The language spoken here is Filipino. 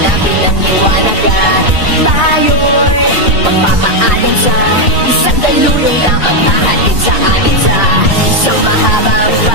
na pinaniwala ka. Tayo'y magpapaalam sa isang daluyong dapat mahatid sa atin sa isang mahabang